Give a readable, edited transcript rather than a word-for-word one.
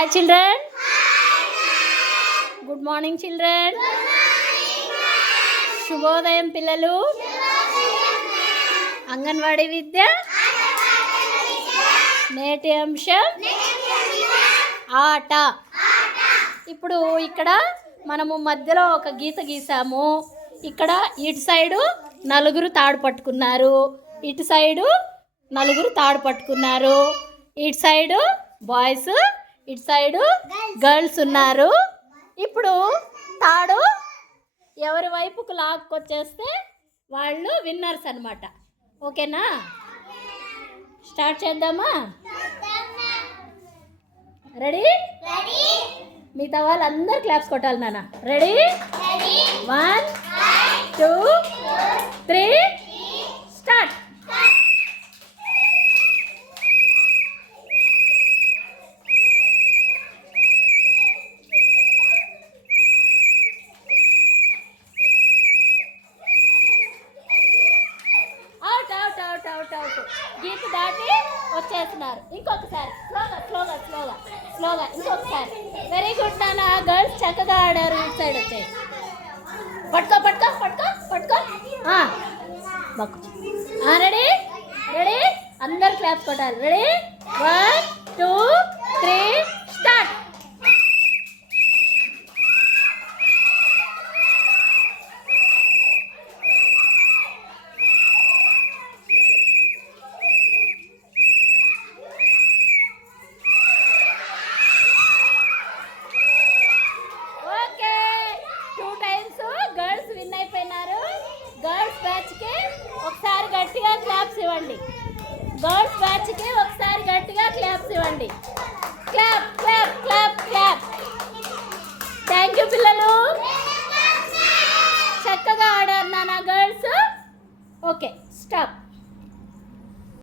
Hi children. Good morning children. శుభోదయం పిల్లలు. అంగన్వాడీ విద్య నేటి అంశం ఆట. ఇప్పుడు ఇక్కడ మనము మధ్యలో ఒక గీత గీసాము. ఇక్కడ ఇటు సైడు నలుగురు తాడు పట్టుకున్నారు, ఇటు సైడు నలుగురు తాడు పట్టుకున్నారు. ఇటు సైడు బాయ్స్, ఇటు సైడు గర్ల్స్ ఉన్నారు. ఇప్పుడు తాడు ఎవరి వైపుకు లాక్కొచ్చేస్తే వాళ్ళు విన్నర్స్ అన్నమాట. ఓకేనా? స్టార్ట్ చేద్దామా? రెడీ? మిగతా వాళ్ళందరూ క్లాప్స్ కొట్టాలి నాన్న. రెడీ? 1 2 3 స్టార్ట్. గీత దాటి వచ్చేస్తున్నారు. ఇంకొకసారి స్లోగా ఇంకొకసారి. వెరీ గుడ్ నాన్న. గర్ల్స్ చక్కగా ఆడారు. ఇటు సైడ్ వచ్చాయి. పట్టుకో. రెడీ? అందరు క్లాప్స్ కొట్టాలి. రెడీ? 1 2 3 స్టార్ట్. గర్ల్స్ బ్యాచ్కి ఒకసారి గట్టిగా క్లాప్స్ ఇవ్వండి. క్లాప్. థ్యాంక్ యూ పిల్లలు, చక్కగా ఆడారు నాన్న గర్ల్స్. Okay, stop.